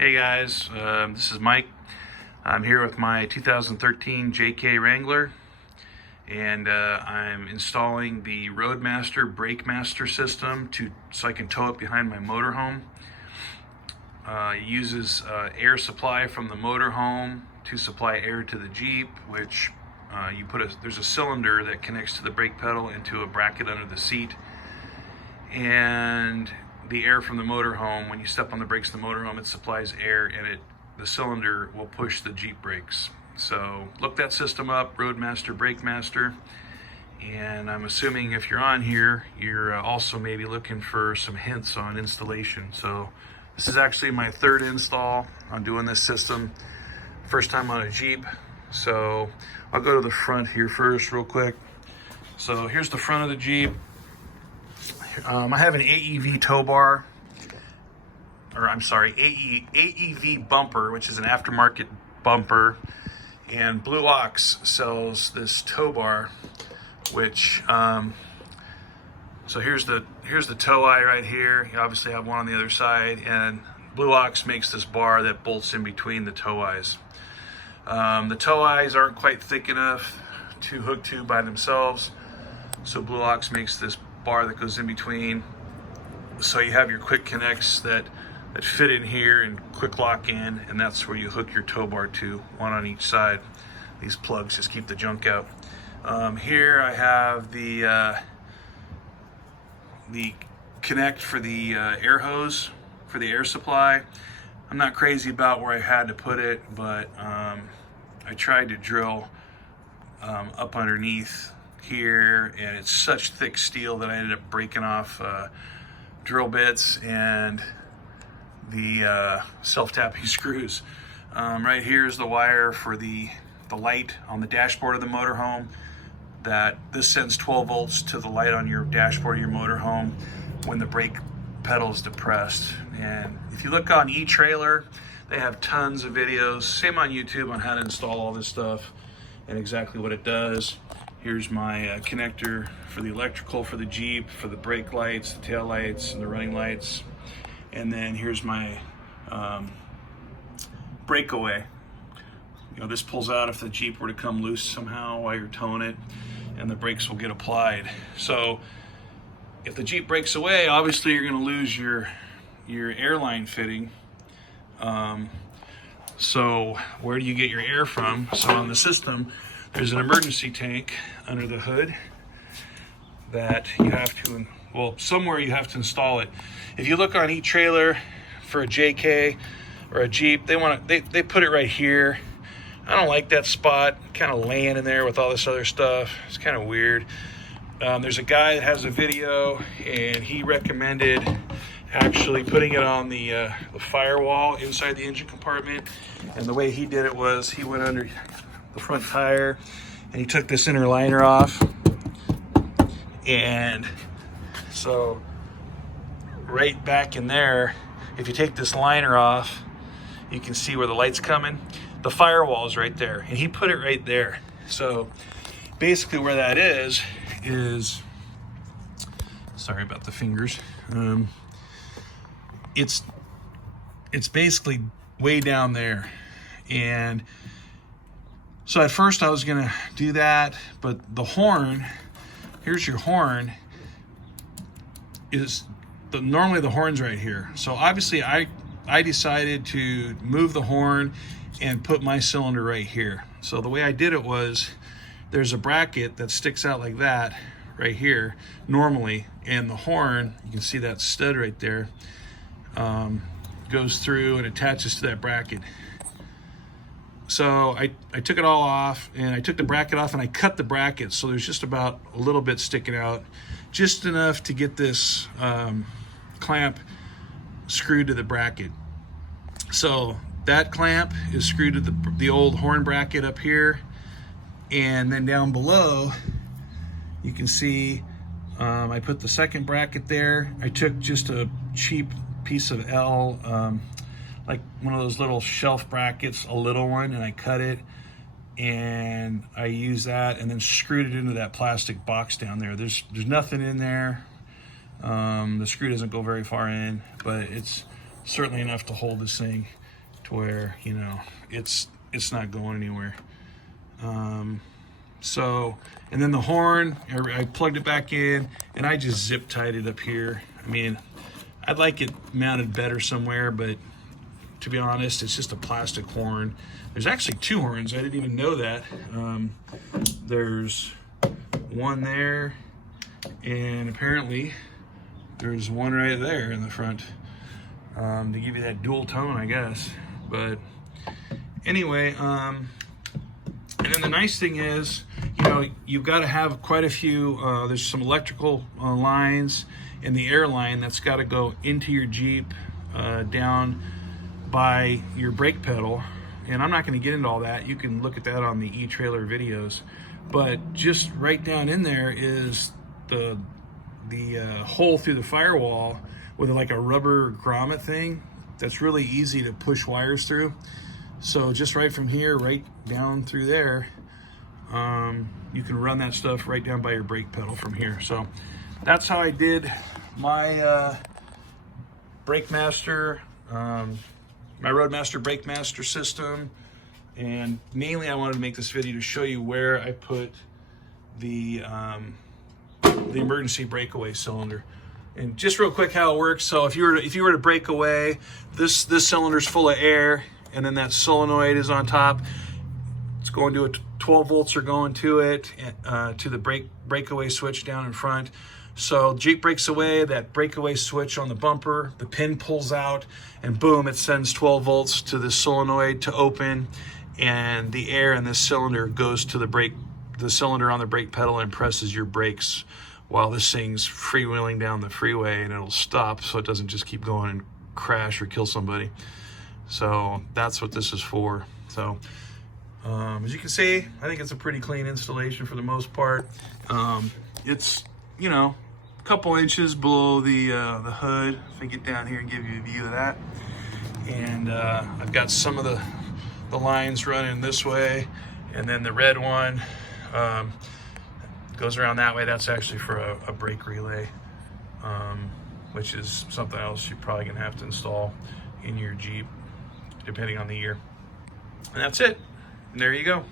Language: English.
Hey guys, this is Mike. I'm here with my 2013 JK Wrangler, and I'm installing the Roadmaster Brakemaster system so I can tow it behind my motorhome. It uses air supply from the motorhome to supply air to the Jeep, which there's a cylinder that connects to the brake pedal into a bracket under the seat, and the air from the motorhome, when you step on the brakes of the motorhome, it supplies air, and the cylinder will push the Jeep brakes. So look that system up, Roadmaster Brakemaster, and I'm assuming if you're on here, you're also maybe looking for some hints on installation. So this is actually my third install on doing this system, first time on a Jeep. So I'll go to the front here first real quick. So here's the front of the Jeep. I have an AEV tow bar, AEV bumper, which is an aftermarket bumper, and Blue Ox sells this tow bar, which so here's the tow eye right here. You obviously have one on the other side, and Blue Ox makes this bar that bolts in between the tow eyes. The tow eyes aren't quite thick enough to hook to by themselves, so Blue Ox makes this bar that goes in between, so you have your quick connects that fit in here and quick lock in, and that's where you hook your tow bar to, one on each side. These plugs just keep the junk out. Here I have the connect for the air hose for the air supply. I'm not crazy about where I had to put it, but I tried to drill up underneath here, and it's such thick steel that I ended up breaking off drill bits and the self-tapping screws. Right here is the wire for the light on the dashboard of the motorhome. This sends 12 volts to the light on your dashboard of your motorhome when the brake pedal is depressed. And if you look on eTrailer, they have tons of videos, same on YouTube, on how to install all this stuff and exactly what it does. Here's my connector for the electrical for the Jeep, for the brake lights, the tail lights, and the running lights. And then here's my breakaway. This pulls out if the Jeep were to come loose somehow while you're towing it, and the brakes will get applied. So if the Jeep breaks away, obviously you're gonna lose your airline fitting. So where do you get your air from? So on the system, there's an emergency tank under the hood that you have to, somewhere you have to install it. If you look on eTrailer for a JK or a Jeep, they put it right here. I don't like that spot, kind of laying in there with all this other stuff. It's kind of weird. There's a guy that has a video, and he recommended actually putting it on the firewall inside the engine compartment. And the way he did it was he went under the front tire and he took this inner liner off, and so right back in there, if you take this liner off, you can see where the light's coming. The firewall is right there, and he put it right there. So basically where that is sorry about the fingers, it's basically way down there. And so at first I was gonna do that, but the horn, here's your horn, normally the horn's right here. So obviously I decided to move the horn and put my cylinder right here. So the way I did it was, there's a bracket that sticks out like that right here normally, and the horn, you can see that stud right there, goes through and attaches to that bracket. So I took it all off, and I took the bracket off, and I cut the bracket, so there's just about a little bit sticking out, just enough to get this clamp screwed to the bracket. So that clamp is screwed to the old horn bracket up here, and then down below you can see I put the second bracket there. I took just a cheap piece of L, like one of those little shelf brackets, a little one, and I cut it, and I used that and then screwed it into that plastic box down there. There's nothing in there. The screw doesn't go very far in, but it's certainly enough to hold this thing. to where, you know, it's not going anywhere. So, and then the horn, I plugged it back in, and I just zip tied it up here. I mean, I'd like it mounted better somewhere, but to be honest, it's just a plastic horn. There's actually 2 horns. I didn't even know that. There's one there, and apparently there's one right there in the front, to give you that dual tone, I guess. But anyway, and then the nice thing is, you know, you've got to have quite a few, there's some electrical lines in the air line that's got to go into your Jeep, down by your brake pedal. And I'm not going to get into all that. You can look at that on the e-trailer videos. But just right down in there is the hole through the firewall with like a rubber grommet thing that's really easy to push wires through. So just right from here, right down through there, you can run that stuff right down by your brake pedal from here. So that's how I did my Brakemaster, my Roadmaster Brakemaster system. And mainly I wanted to make this video to show you where I put the emergency breakaway cylinder. And just real quick how it works. So if you were to break away, this cylinder's full of air, and then that solenoid is on top. It's going to 12 volts are going to it, to the breakaway switch down in front. So Jeep breaks away, that breakaway switch on the bumper, the pin pulls out, and boom, it sends 12 volts to the solenoid to open, and the air in this cylinder goes to the cylinder on the brake pedal and presses your brakes while this thing's freewheeling down the freeway, and it'll stop so it doesn't just keep going and crash or kill somebody. So that's what this is for. So as you can see, I think it's a pretty clean installation for the most part. It's, you know, a couple inches below the hood. If I get down here and give you a view of that. And I've got some of the lines running this way, and then the red one goes around that way. That's actually for a brake relay, which is something else you're probably gonna have to install in your Jeep, depending on the year. And that's it. And there you go.